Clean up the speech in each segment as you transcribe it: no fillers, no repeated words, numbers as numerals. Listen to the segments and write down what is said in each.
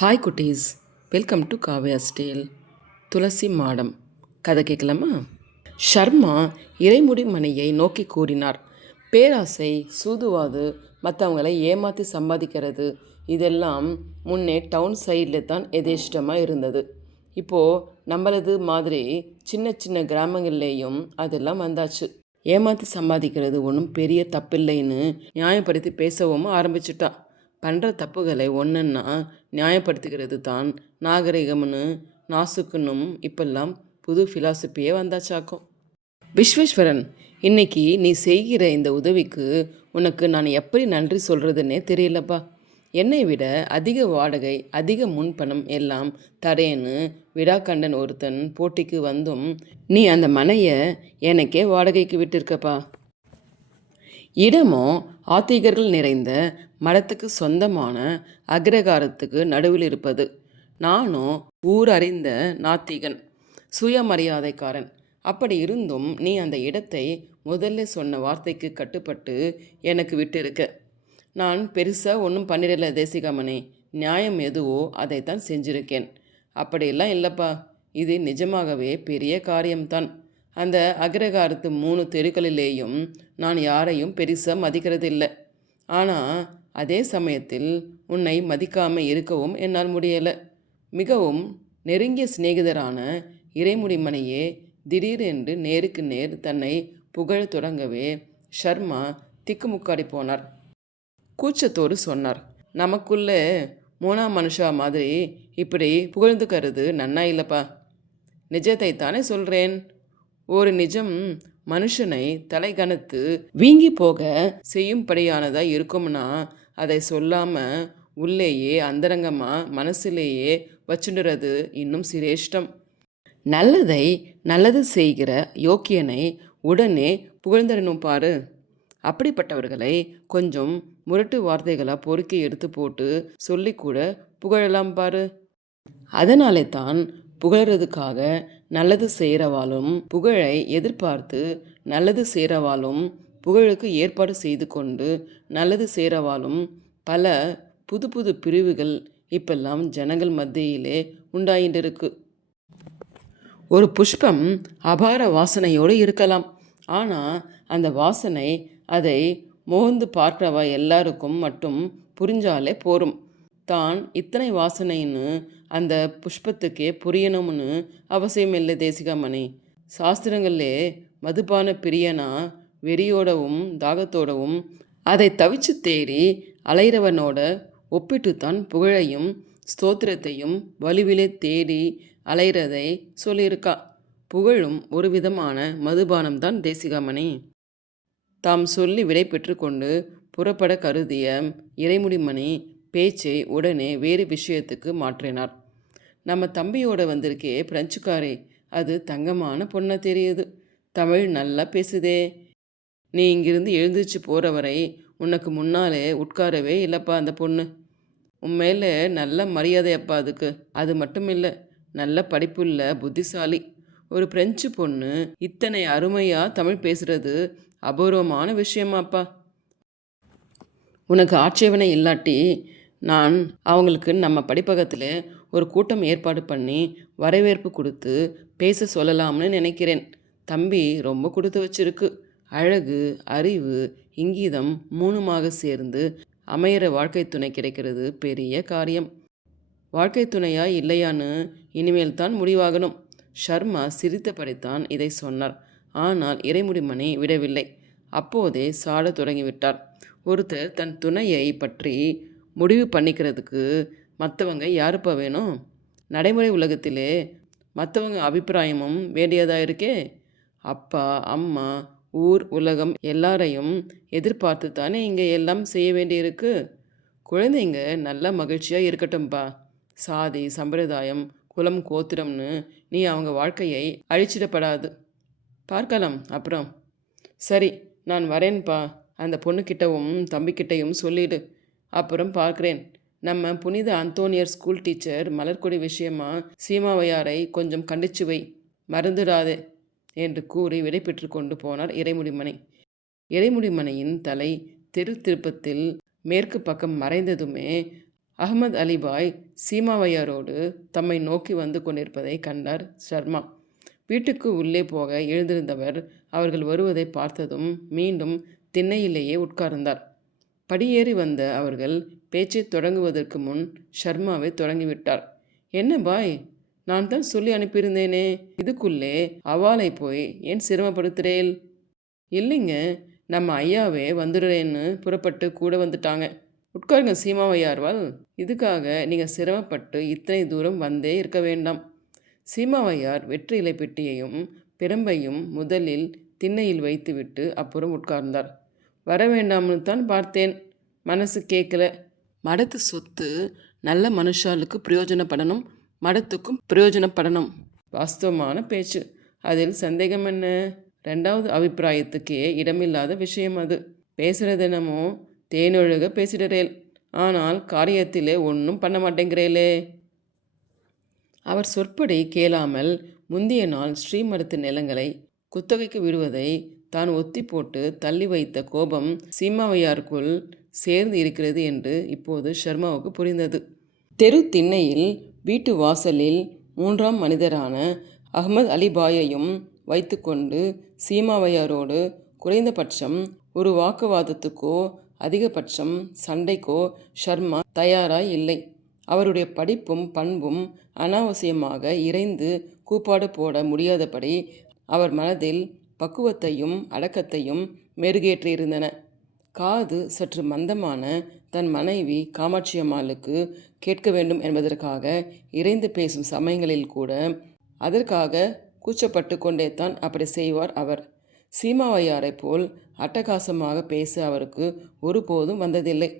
Hi குட்டீஸ், welcome to Kavya ஸ்டேல். துளசி மாடம் கதை கேட்கலாமா? ஷர்மா இறைமுடி மணியை நோக்கி கூறினார். பேராசை, சூதுவாது, மற்றவங்களை ஏமாற்றி சம்பாதிக்கிறது இதெல்லாம் முன்னே டவுன் சைடில் தான் எதேஷ்டமாக இருந்தது. இப்போது நம்மளது மாதிரி சின்ன சின்ன கிராமங்கள்லேயும் அதெல்லாம் வந்தாச்சு. ஏமாற்றி சம்பாதிக்கிறது ஒன்றும் பெரிய தப்பில்லைன்னு நியாயப்படுத்தி பேசவும் ஆரம்பிச்சிட்டா. பண்ணுற தப்புகளை ஒன்றுன்னா நியாயப்படுத்திக்கிறது தான் நாகரிகம்னு நாசுக்குன்னும் இப்பெல்லாம் புது ஃபிலாசபியே வந்தாச்சாக்கும். விஸ்வேஸ்வரன், இன்னைக்கு நீ செய்கிற இந்த உதவிக்கு உனக்கு நான் எப்படி நன்றி சொல்கிறதுன்னே தெரியலப்பா. என்னை விட அதிக வாடகை, அதிக முன்பணம் எல்லாம் தரேன்னு விடாக்கண்டன் ஒருத்தன் போட்டிக்கு வந்தும் நீ அந்த மனையை எனக்கே வாடகைக்கு விட்டிருக்கப்பா. இடமோ ஆத்திகர்கள் நிறைந்த மடத்துக்கு சொந்தமான அக்ரகாரத்துக்கு நடுவில் இருப்பது. நானும் ஊர் அறிந்த நாத்திகன், சுயமரியாதைக்காரன். அப்படி இருந்தும் நீ அந்த இடத்தை முதல்ல சொன்ன வார்த்தைக்கு கட்டுப்பட்டு எனக்கு விட்டிருக்க. நான் பெருசாக ஒன்றும் பண்ணிடல தேசிகாமனே. நியாயம் எதுவோ அதைத்தான் செஞ்சிருக்கேன். அப்படியெல்லாம் இல்லைப்பா, இது நிஜமாகவே பெரிய காரியம்தான். அந்த அக்ரகாரத்து 3 தெருக்களிலேயும் நான் யாரையும் பெருசாக மதிக்கிறதில்லை. ஆனால் அதே சமயத்தில் உன்னை மதிக்காமல் இருக்கவும் என்னால் முடியலை. மிகவும் நெருங்கிய சிநேகிதரான இறைமுடிமனையே திடீரென்று நேருக்கு நேர் தன்னை புகழ தொடங்கவே ஷர்மா திக்குமுக்காடி போனார். கூச்சத்தோடு சொன்னார், நமக்குள்ளே 3ஆம் மனுஷா மாதிரி இப்படி புகழ்ந்துக்கிறது நன்னா இல்லைப்பா. நிஜத்தைத்தானே சொல்கிறேன். ஒரு நிஜம் மனுஷனை தலைகணத்து வீங்கி போக செய்யும்படியானதாக இருக்கும்னா அதை சொல்லாமல் உள்ளேயே அந்தரங்கமாக மனசிலேயே வச்சுடுறது இன்னும் சிரேஷ்டம். நல்லது செய்கிற யோக்கியனை உடனே புகழ்ந்துடணும் பாரு. அப்படிப்பட்டவர்களை கொஞ்சம் முரட்டு வார்த்தைகளாக பொறுக்கி எடுத்து போட்டு சொல்லிக்கூட புகழலாம் பாரு. அதனாலே தான் புகழறதுக்காக நல்லது செய்கிறவாலும் புகழை எதிர்பார்த்து நல்லது செய்கிறவாலும் புகழுக்கு ஏற்பாடு செய்து கொண்டு நல்லது செய்கிறவாலும் பல புது புது பிரிவுகள் இப்பெல்லாம் ஜனங்கள் மத்தியிலே உண்டாயிட்டு இருக்கு. ஒரு புஷ்பம் அபார வாசனையோடு இருக்கலாம். ஆனால் அந்த வாசனை அதை மோந்து பார்க்கிறவா எல்லாருக்கும் மட்டும் புரிஞ்சாலே போரும். தான் இத்தனை வாசனைன்னு அந்த புஷ்பத்துக்கே புரியணும்னு அவசியம் இல்லை தேசிகாமணி. சாஸ்திரங்களே மதுபான பிரியனா வெறியோடவும் தாகத்தோடவும் அதை தவிச்சு தேடி அலைகிறவனோட ஒப்பிட்டுத்தான் புகழையும் ஸ்தோத்திரத்தையும் வலுவிலே தேடி அலைகிறதை சொல்லியிருக்கா. புகழும் ஒரு விதமான மதுபானம்தான் தேசிகாமணி. தாம் சொல்லி விடை பெற்று கொண்டு புறப்பட கருதிய இறைமுடிமணி பேச்சை உடனே வேறு விஷயத்துக்கு மாற்றினார். நம்ம தம்பியோட வந்திருக்கே பிரெஞ்சுக்காரே, அது தங்கமான பொண்ணை தெரியுது. தமிழ் நல்லா பேசுதே. நீ இங்கிருந்து எழுந்திரிச்சு போகிற வரை உனக்கு முன்னாலே உட்காரவே இல்லைப்பா அந்த பொண்ணு. உண்மையில் நல்ல மரியாதையப்பா அதுக்கு. அது மட்டும் இல்லை, நல்ல படிப்புள்ள புத்திசாலி. ஒரு பிரெஞ்சு பொண்ணு இத்தனை அருமையாக தமிழ் பேசுகிறது அபூர்வமான விஷயமாப்பா. உனக்கு ஆட்சேபனை இல்லாட்டி நான் அவங்களுக்கு நம்ம படிப்பகத்தில் ஒரு கூட்டம் ஏற்பாடு பண்ணி வரவேற்பு கொடுத்து பேச சொல்லலாம்னு நினைக்கிறேன். தம்பி ரொம்ப கொடுத்து வச்சிருக்கு. அழகு, அறிவு, இங்கீதம் 3மாக சேர்ந்து அமையிற வாழ்க்கை துணை கிடைக்கிறது பெரிய காரியம். வாழ்க்கை துணையா இல்லையான்னு இனிமேல் தான் முடிவாகணும். ஷர்மா சிரித்தபடித்தான் இதை சொன்னார். ஆனால் இறைமுடிமணி விடவில்லை. அப்போதே சாட தொடங்கிவிட்டார். ஒருத்தர் தன் துணையை பற்றி முடிவு பண்ணிக்கிறதுக்கு மற்றவங்க யாருப்பா வேணும்? நடைமுறை உலகத்திலே மற்றவங்க அபிப்பிராயமும் வேண்டியதாக இருக்கே. அப்பா, அம்மா, ஊர், உலகம் எல்லாரையும் எதிர்பார்த்து தானே இங்கே எல்லாம் செய்ய வேண்டியிருக்கு. குழந்தைங்க நல்லா மகிழ்ச்சியாக இருக்கட்டும்பா. சாதி, சம்பிரதாயம், குலம், கோத்திரம்னு நீ அவங்க வாழ்க்கையை அழிச்சிடப்படாது. பார்க்கலாம் அப்புறம். சரி, நான் வரேன்ப்பா. அந்த பொண்ணுக்கிட்டவும் தம்பிக்கிட்டையும் சொல்லிடு. அப்புறம் பார்க்குறேன். நம்ம புனித அந்தோனியர் ஸ்கூல் டீச்சர் மலர்கொடி விஷயமா சீமாவையாரை கொஞ்சம் கண்டிச்சு வை, மறந்துடாதே என்று கூறி விடை பெற்று கொண்டு போனார் இறைமுடிமணி. இறைமுடிமணியின் தலை தெரு திருப்பத்தில் மேற்கு பக்கம் மறைந்ததுமே அகமது அலிபாய் சீமாவையாரோடு தம்மை நோக்கி வந்து கொண்டிருப்பதை கண்டார் சர்மா. வீட்டுக்கு உள்ளே போக எழுந்திருந்தவர் அவர்கள் வருவதை பார்த்ததும் மீண்டும் திண்ணையிலேயே உட்கார்ந்தார். படியேறி வந்த அவர்கள் பேச்சை தொடங்குவதற்கு முன் ஷர்மாவை தொடங்கிவிட்டார். என்ன பாய், நான் தான் சொல்லி அனுப்பியிருந்தேனே, இதுக்குள்ளே அவாளை போய் ஏன் சிரமப்படுத்துறேல்? இல்லைங்க, நம்ம ஐயாவே வந்துடுறேன்னு புறப்பட்டு கூட வந்துட்டாங்க. உட்காருங்க சீமாவையார்வாள், இதுக்காக நீங்கள் சிரமப்பட்டு இத்தனை தூரம் வந்தே இருக்க வேண்டாம். சீமாவையார் வெற்றி இலை பெட்டியையும் பிரம்பையும் முதலில் திண்ணையில் வைத்துவிட்டு அப்புறம் உட்கார்ந்தார். வர வேண்டாம்னு தான் பார்த்தேன், மனசு கேட்கல. மடத்து சொத்து நல்ல மனுஷாளுக்கு பிரயோஜனப்படணும், மடத்துக்கும் பிரயோஜனப்படணும். வாஸ்தவமான பேச்சு, அதில் சந்தேகம் என்ன? ரெண்டாவது அபிப்பிராயத்துக்கே இடமில்லாத விஷயம் அது. பேசுகிறது என்னமோ தேனொழுக பேசிடுறேல், ஆனால் காரியத்திலே ஒன்றும் பண்ண மாட்டேங்கிறேலே. அவர் சொற்படி கேளாமல் முந்திய நாள் ஸ்ரீமரத்து நிலங்களை குத்தகைக்கு விடுவதை தான் ஒத்தி போட்டு தள்ளி வைத்த கோபம் சீமாவையாருக்குள் சேர்ந்து இருக்கிறது என்று இப்போது ஷர்மாவுக்கு புரிந்தது. தெரு திண்ணையில் வீட்டு வாசலில் மூன்றாம் மனிதரான அகமது அலிபாயையும் வைத்துக்கொண்டு சீமாவையாரோடு குறைந்தபட்சம் ஒரு வாக்குவாதத்துக்கோ அதிகபட்சம் சண்டைக்கோ ஷர்மா தயாராய் இல்லை. அவருடைய படிப்பும் பண்பும் அனாவசியமாக இறைந்து கூப்பாடு போட முடியாதபடி அவர் மனதில் பக்குவத்தையும் அடக்கத்தையும் மெருகேற்றியிருந்தன. காது சற்று மந்தமான தன் மனைவி காமாட்சி அம்மாளுக்கு கேட்க வேண்டும் என்பதற்காக இறைந்து பேசும் சமயங்களில் கூட அதற்காக கூச்சப்பட்டு கொண்டே தான் அப்படி செய்வார் அவர். சீமாவையாரை போல் அட்டகாசமாக பேச அவருக்கு ஒருபோதும் வந்ததில்லை.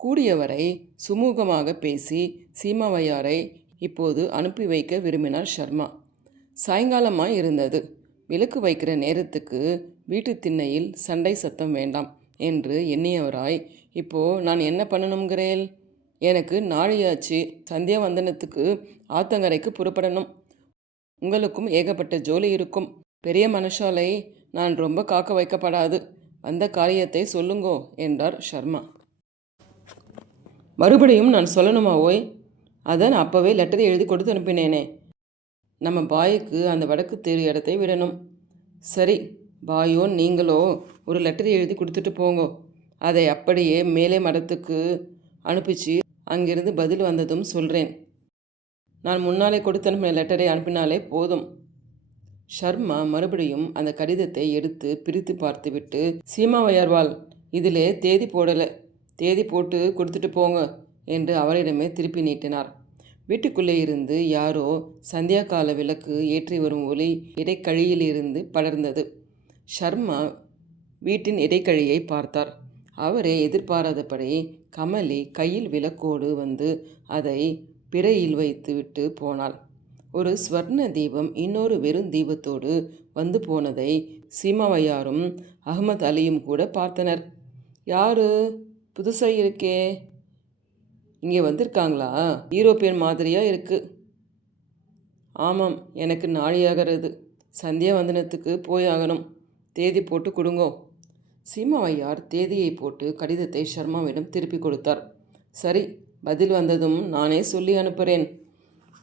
கூடியவரை சுமூகமாக பேசி சீமாவையாரை இப்போது அனுப்பி வைக்க விரும்பினார் ஷர்மா. சாயங்காலமாய் இருந்தது. விளக்கு வைக்கிற நேரத்துக்கு வீட்டு திண்ணையில் சண்டை சத்தம் வேண்டாம் என்று எண்ணியவராய், இப்போ நான் என்ன பண்ணணுங்கிறேன்? எனக்கு நாழியாச்சு, சந்தியாவந்தனத்துக்கு ஆத்தங்கரைக்கு புறப்படணும். உங்களுக்கும் ஏகப்பட்ட ஜோலி இருக்கும். பெரிய மனுஷாலை நான் ரொம்ப காக்க வைக்கப்படாது. வந்த காரியத்தை சொல்லுங்கோ என்றார் ஷர்மா. மறுபடியும் நான் சொல்லணுமா ஓய்? அதான் அப்போவே லெட்டரை எழுதி கொடுத்து அனுப்பினேனே. நம்ம பாய்க்கு அந்த வடக்கு தெரு இடத்தை விடணும். சரி, பாயோ நீங்களோ ஒரு லெட்டரை எழுதி கொடுத்துட்டு போங்கோ. அதை அப்படியே மேலே மடத்துக்கு அனுப்பிச்சு அங்கிருந்து பதில் வந்ததும் சொல்கிறேன். நான் முன்னாலே கொடுத்து அனுப்பின லெட்டரை அனுப்பினாலே போதும். ஷர்மா மறுபடியும் அந்த கடிதத்தை எடுத்து பிரித்து பார்த்துவிட்டு, சீமாவையார்வாள், இதிலே தேதி போடலை, தேதி போட்டு கொடுத்துட்டு போங்க என்று அவரிடமே திருப்பி நீட்டினார். வீட்டுக்குள்ளே இருந்து யாரோ சந்தியா கால விளக்கு ஏற்றி வரும் ஒளி இடைக்கழியிலிருந்து படர்ந்தது. ஷர்மா வீட்டின் இடைக்கழியை பார்த்தார். அவரே எதிர்பாராதபடி கமலி கையில் விளக்கோடு வந்து அதை பிறையில் வைத்து விட்டு போனாள். ஒரு ஸ்வர்ண தீபம் இன்னொரு வெறும் தீபத்தோடு வந்து போனதை சீமாவையாரும் அகமது அலியும் கூட பார்த்தனர். யாரு புதுசாக இருக்கே, இங்கே வந்திருக்காங்களா? யூரோப்பியன் மாதிரியாக இருக்குது. ஆமாம், எனக்கு நாழியாகிறது. சந்தியாவந்தனத்துக்கு போய் ஆகணும். தேதி போட்டு கொடுங்கோ. சீமாவையார் தேதியை போட்டு கடிதத்தை ஷர்மாவிடம் திருப்பி கொடுத்தார். சரி, பதில் வந்ததும் நானே சொல்லி அனுப்புகிறேன்.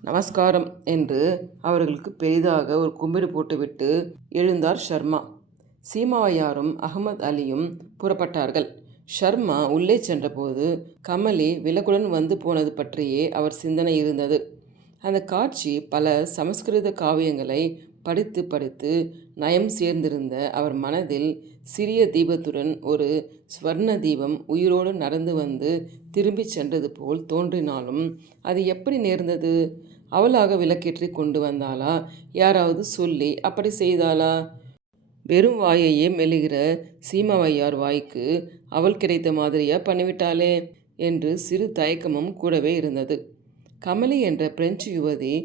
நமஸ்காரம் என்று அவர்களுக்கு பெரிதாக ஒரு கும்பிடு போட்டுவிட்டு எழுந்தார் ஷர்மா. சீமாவையாரும் அகமது அலியும் புறப்பட்டார்கள். ஷர்மா உள்ளே சென்றபோது கமலி விளக்குடன் வந்து போனது பற்றியே அவர் சிந்தனை இருந்தது. அந்த காட்சி பல சமஸ்கிருத காவியங்களை படித்து படித்து நயம் சேர்ந்திருந்த அவர் மனதில் சிறிய தீபத்துடன் ஒரு ஸ்வர்ண தீபம் உயிரோடு நடந்து வந்து திரும்பி சென்றது போல் தோன்றினாலும் அது எப்படி நேர்ந்தது? அவளாக விளக்கேற்றி கொண்டு வந்தாளா? யாராவது சொல்லி அப்படி செய்தாளா? வெறும் வாயையே மெழுகிற சீமாவையார் வாய்க்கு அவள் கிடைத்த மாதிரியா பண்ணிவிட்டாளே என்று சிறு தயக்கமும் கூடவே இருந்தது. கமலி என்ற பிரெஞ்சு யுவதி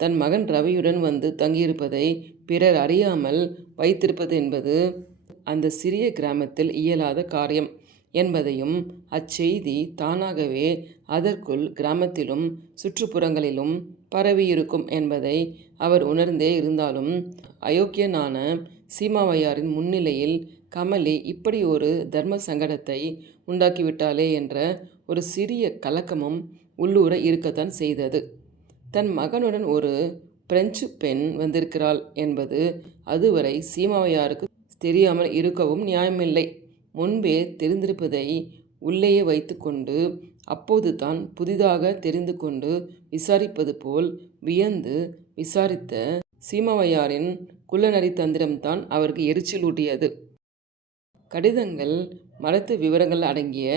தன் மகன் ரவியுடன் வந்து தங்கியிருப்பதை பிறர் அறியாமல் வைத்திருப்பது என்பது அந்த சிறிய கிராமத்தில் இயலாத காரியம் என்பதையும் அச்செய்தி தானாகவே அதற்குள் கிராமத்திலும் சுற்றுப்புறங்களிலும் பரவியிருக்கும் என்பதை அவர் உணர்ந்தே இருந்தாலும் அயோக்கியனான சீமாவையாரின் முன்னிலையில் கமலி இப்படி ஒரு தர்ம சங்கடத்தை உண்டாக்கிவிட்டாளே என்ற ஒரு சிறிய கலக்கமும் உள்ளூர இருக்கத்தான் செய்தது. தன் மகனுடன் ஒரு பிரெஞ்சு பெண் வந்திருக்கிறாள் என்பது அதுவரை சீமாவையாருக்கு தெரியாமல் இருக்கவும் நியாயமில்லை. முன்பே தெரிந்திருப்பதை உள்ளேயே வைத்து கொண்டு அப்போது தான் புதிதாக தெரிந்து கொண்டு விசாரிப்பது போல் வியந்து விசாரித்த சீமாவையாரின் குள்ளநரி தந்திரம்தான் அவருக்கு எரிச்சல் ஊட்டியது. கடிதங்கள், மரத்து விவரங்கள் அடங்கிய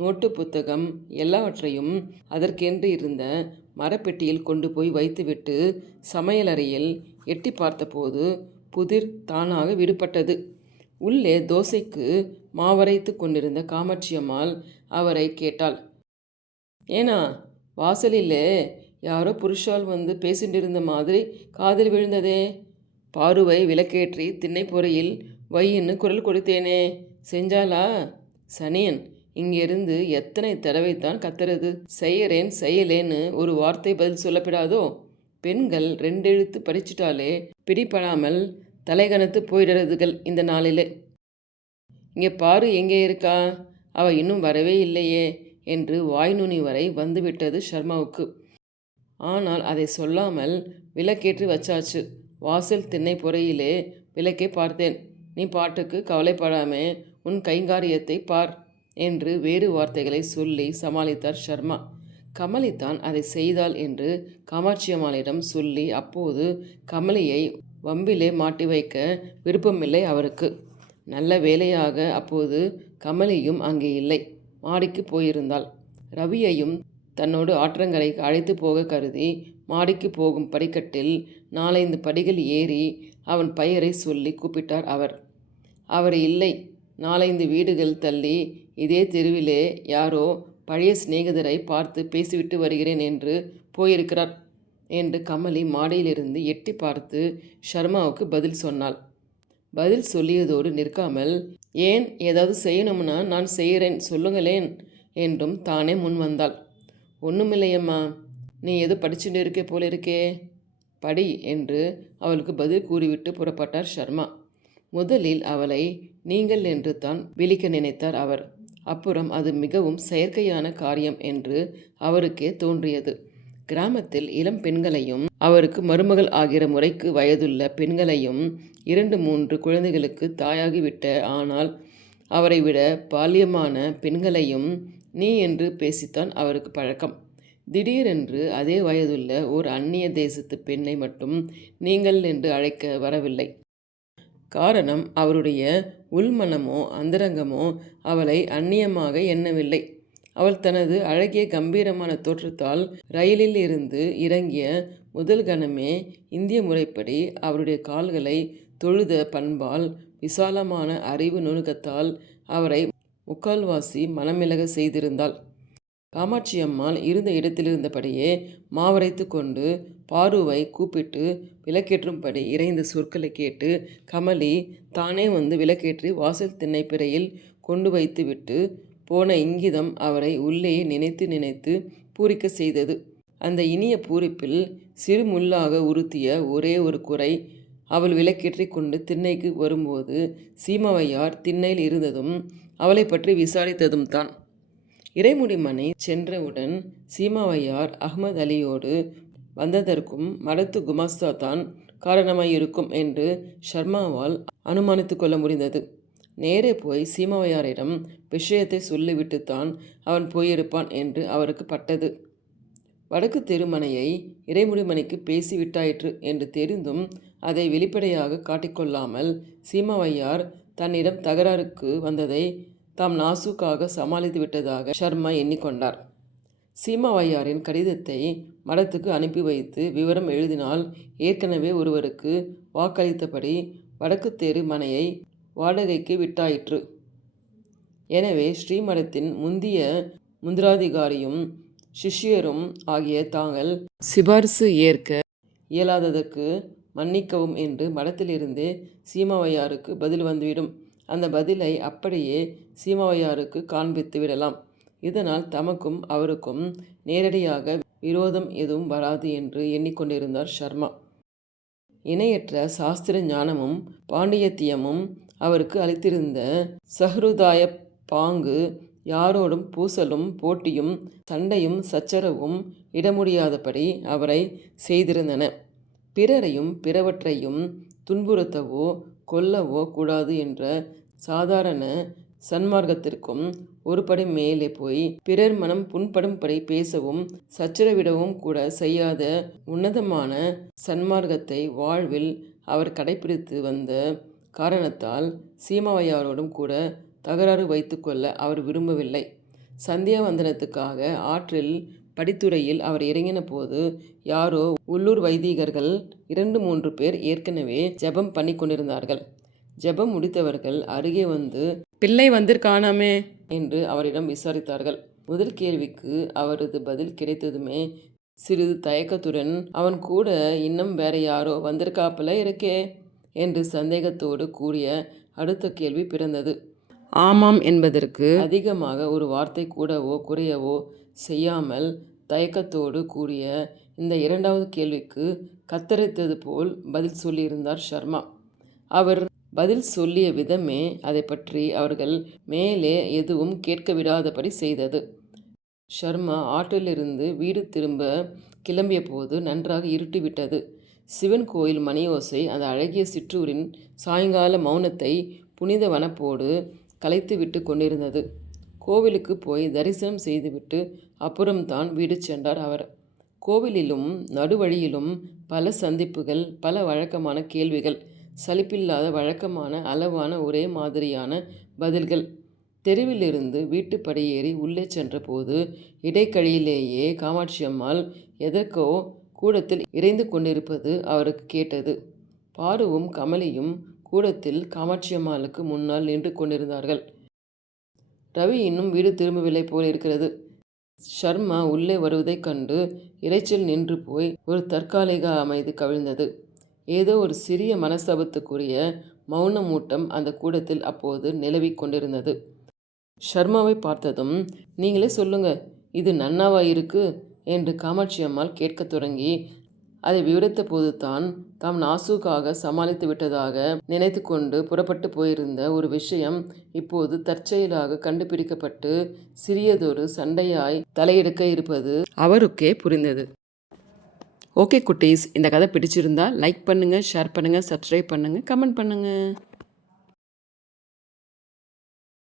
நோட்டு புத்தகம் எல்லாவற்றையும் அதற்கென்று இருந்த மரப்பெட்டியில் கொண்டு போய் வைத்துவிட்டு சமையலறையில் எட்டி பார்த்தபோது புதிர் தானாக விடுபட்டது. உள்ளே தோசைக்கு மாவரைத்து கொண்டிருந்த காமாட்சியம்மாள் அவரை கேட்டாள். ஏனா, வாசலிலே யாரோ புருஷால் வந்து பேசிட்டு இருந்த மாதிரி காதில் விழுந்ததே. பாருவை விளக்கேற்றி திண்ணை பொறையில் வையின்னு குரல் கொடுத்தேனே, செஞ்சாளா? சனியன், இங்கிருந்து எத்தனை தடவைத்தான் கத்துறது? செய்யறேன் செய்யலேன்னு ஒரு வார்த்தை பதில் சொல்லப்படாதோ? பெண்கள் 2 எழுத்து படிச்சிட்டாலே பிடிபடாமல் தலைகணத்து போயிடுறதுகள் இந்த நாளில். இங்கே பாரு எங்கே இருக்கா? அவள் இன்னும் வரவே இல்லையே என்று வாய் நுனி வரை வந்துவிட்டது ஷர்மாவுக்கு. ஆனால் அதை சொல்லாமல் விளக்கேற்றி வச்சாச்சு. வாசல் திண்ணை பொறையிலே விளக்கை பார்த்தேன். நீ பாட்டுக்கு கவலைப்படாமே உன் கைங்காரியத்தை பார் என்று வேறு வார்த்தைகளை சொல்லி சமாளித்தார் ஷர்மா. கமலித்தான் அதை செய்தாள் என்று காமாட்சியம்மாளிடம் சொல்லி அப்போது கமலியை வம்பிலே மாட்டி வைக்க விருப்பமில்லை அவருக்கு. நல்ல வேலையாக அப்போது கமலியும் அங்கே இல்லை, மாடிக்கு போயிருந்தாள். ரவியையும் தன்னோடு ஆற்றங்கரைக்கு அழைத்து போக கருதி மாடிக்கு போகும் படிக்கட்டில் 4-5 படிகள் ஏறி அவன் பெயரை சொல்லி கூப்பிட்டார் அவர். அவர் இல்லை. 4-5 வீடுகள் தள்ளி இதே தெருவிலே யாரோ பழைய சிநேகிதரை பார்த்து பேசிவிட்டு வருகிறேன் என்று போயிருக்கிறார் என்று கமலி மாடியிலிருந்து எட்டி பார்த்து ஷர்மாவுக்கு பதில் சொன்னாள். பதில் சொல்லியதோடு நிற்காமல், ஏன் ஏதாவது செய்யணும்னா நான் செய்கிறேன் சொல்லுங்களேன் என்றும் தானே முன் வந்தாள். ஒன்றுமில்லையம்மா, நீ ஏதோ படிச்சுட்டு இருக்கே போல இருக்கே, படி என்று அவளுக்கு பதில் கூறிவிட்டு புறப்பட்டார் ஷர்மா. முதலில் அவளை நீங்கள் என்று தான் விழிக்க நினைத்தார் அவர். அப்புறம் அது மிகவும் செயற்கையான காரியம் என்று அவருக்கே தோன்றியது. கிராமத்தில் இளம் பெண்களையும் அவருக்கு மருமகள் ஆகிற முறைக்கு வயதுள்ள பெண்களையும் 2-3 குழந்தைகளுக்கு தாயாகிவிட்ட ஆனால் அவரை விட பால்யமான பெண்களையும் நீ என்று பேசித்தான் அவருக்கு பழக்கம். திடீரென்று அதே வயதுள்ள ஓர் அந்நிய தேசத்து பெண்ணை மட்டும் நீங்கள் என்று அழைக்க வரவில்லை. காரணம், அவருடைய உள்மனமோ அந்தரங்கமோ அவளை அந்நியமாக எண்ணவில்லை. அவள் தனது அழகிய கம்பீரமான தோற்றத்தால் ரயிலில் இருந்து இறங்கிய முதல் கணமே இந்திய முறைப்படி அவருடைய கால்களை தொழுத பண்பால் விசாலமான அறிவு நுணுக்கத்தால் அவரை முக்கால்வாசி மனமிளக செய்திருந்தாள். காமாட்சியம்மாள் இருந்த இடத்திலிருந்தபடியே மாவரைத்து கொண்டு பாருவை கூப்பிட்டு விளக்கேற்றும்படி இறைந்த சொற்களை கேட்டு கமலி தானே வந்து விளக்கேற்றி வாசல் திண்ணை பிறையில் கொண்டு வைத்துவிட்டு போன இங்கிதம் அவரை உள்ளேயே நினைத்து நினைத்து பூரிக்க செய்தது. அந்த இனிய பூரிப்பில் சிறு முள்ளாக உறுத்திய ஒரே ஒரு குறை, அவள் விளக்கேற்றி கொண்டு திண்ணைக்கு வரும்போது சீமாவையார் திண்ணையில் இருந்ததும் அவளை பற்றி விசாரித்ததும் தான். இறைமுடிமனை சென்றவுடன் சீமாவையார் அஹ்மத் அலியோடு வந்ததற்கும் மடத்து குமாஸ்தா தான் காரணமாயிருக்கும் என்று ஷர்மாவால் அனுமானித்து கொள்ள முடிந்தது. நேரே போய் சீமாவையாரிடம் விஷயத்தை சொல்லிவிட்டுத்தான் அவன் போயிருப்பான் என்று அவருக்கு பட்டது. வடக்கு தெருமனையை இறைமுடிமனைக்கு பேசிவிட்டாயிற்று என்று தெரிந்தும் அதை வெளிப்படையாக காட்டிக்கொள்ளாமல் சீமாவையார் தன்னிடம் தகராறுக்கு வந்ததை தாம் நாசூக்காக சமாளித்து விட்டதாக ஷர்மா எண்ணிக்கொண்டார். சீமாவையாரின் கடிதத்தை மடத்துக்கு அனுப்பி வைத்து விவரம் எழுதினால் ஏற்கனவே ஒருவருக்கு வாக்களித்தபடி வடக்கு தெரு மனையை வாடகைக்கு விட்டாயிற்று. எனவே ஸ்ரீமடத்தின் முந்திய முந்திராதிகாரியும் சிஷ்யரும் ஆகிய தாங்கள் சிபாரிசு ஏற்க இயலாததற்கு மன்னிக்கவும் என்று மடத்திலிருந்தே சீமாவையாருக்கு பதில் வந்துவிடும். அந்த பதிலை அப்படியே சீமாவையாருக்கு காண்பித்து விடலாம். இதனால் தமக்கும் அவருக்கும் நேரடியாக விரோதம் எதுவும் வராது என்று எண்ணிக்கொண்டிருந்தார் ஷர்மா. இணையற்ற சாஸ்திர ஞானமும் பாண்டியத்தியமும் அவருக்கு அளித்திருந்த சஹ்ருதாய பாங்கு யாரோடும் பூசலும் போட்டியும் சண்டையும் சச்சரவும் இடமுடியாதபடி அவரை செய்திருந்தன. பிறரையும் பிறவற்றையும் துன்புறுத்தவோ கொல்லவோ கூடாது என்ற சாதாரண சன்மார்க்கத்திற்கும் ஒருபடி மேலே போய் பிறர் மனம் புண்படும்படி பேசவும் சச்சரவிடவும் கூட செய்யாத உன்னதமான சன்மார்க்கத்தை வாழ்வில் அவர் கடைபிடித்து வந்த காரணத்தால் சீமாவையாரோடும் கூட தகராறு வைத்து கொள்ள அவர் விரும்பவில்லை. சந்தியாவந்தனத்துக்காக ஆற்றில் படித்துறையில் அவர் இறங்கின போது யாரோ உள்ளூர் வைதிகர்கள் 2-3 பேர் ஏற்கனவே ஜெபம் பண்ணி கொண்டிருந்தார்கள். ஜெபம் முடித்தவர்கள் அருகே வந்து, "பிள்ளை வந்திருக்கானாமே" என்று அவரிடம் விசாரித்தார்கள். முதல் கேள்விக்கு அவரது பதில் கிடைத்ததுமே சிறிது தயக்கத்துடன், "அவன் கூட இன்னும் வேற யாரோ வந்திருக்காப்புல இருக்கே" என்று சந்தேகத்தோடு கூறிய அடுத்த கேள்வி பிறந்தது. ஆமாம் என்பதற்கு அதிகமாக ஒரு வார்த்தை கூடவோ குறையவோ செய்யாமல் தயக்கத்தோடு கூறிய இந்த இரண்டாவது கேள்விக்கு கத்தரித்தது போல் பதில் சொல்லியிருந்தார் ஷர்மா. அவர் பதில் சொல்லிய விதமே அதை பற்றி அவர்கள் மேலே எதுவும் கேட்க விடாதபடி செய்தது. ஷர்மா ஆற்றிலிருந்து வீடு திரும்ப கிளம்பிய போது நன்றாக இருட்டிவிட்டது. சிவன் கோயில் மணியோசை அந்த அழகிய சிற்றூரின் சாயங்கால மௌனத்தை புனித வனப்போடு கலைத்து விட்டு கொண்டிருந்தது. கோவிலுக்கு போய் தரிசனம் செய்துவிட்டு அப்புறம்தான் வீடு சென்றார் அவர். கோவிலிலும் நடுவழியிலும் பல சந்திப்புகள், பல வழக்கமான கேள்விகள், சலிப்பில்லாத வழக்கமான அளவான ஒரே மாதிரியான பதில்கள். தெருவிலிருந்து வீட்டு படியேறி உள்ளே சென்றபோது இடைக்கழியிலேயே காமாட்சியம்மாள் எதற்கோ கூடத்தில் இறைந்து கொண்டிருப்பது அவருக்கு கேட்டது. பாருவும் கமலியும் கூடத்தில் காமாட்சியம்மாளுக்கு முன்னால் நின்று கொண்டிருந்தார்கள். ரவி இன்னும் வீடு திரும்பவில்லை போல் இருக்கிறது. ஷர்மா உள்ளே வருவதைக் கண்டு இரைச்சல் நின்று போய் ஒரு தற்காலிக அமைதி கவிழ்ந்தது. ஏதோ ஒரு சிறிய மனஸ்தாபத்துக்குரிய மௌனமூட்டம் அந்த கூடத்தில் அப்போது நிலவிக் கொண்டிருந்தது. ஷர்மாவை பார்த்ததும், "நீங்களே சொல்லுங்க, இது நன்னாவா இருக்கு?" என்று காமாட்சி அம்மாள் கேட்கத் தொடங்கி அதை விவரித்த போது தான் தாம் நாசூக்காக சமாளித்து விட்டதாக நினைத்து கொண்டு புறப்பட்டு போயிருந்த ஒரு விஷயம் இப்போது தற்செயலாக கண்டுபிடிக்கப்பட்டு சிறியதொரு சண்டையாய் தலையெடுக்க இருப்பது அவருக்கே புரிந்தது. ஓகே குட்டீஸ், இந்த கதை பிடிச்சிருந்தா லைக் பண்ணுங்கள், ஷேர் பண்ணுங்கள், சப்ஸ்கிரைப் பண்ணுங்கள், கமெண்ட் பண்ணுங்கள்.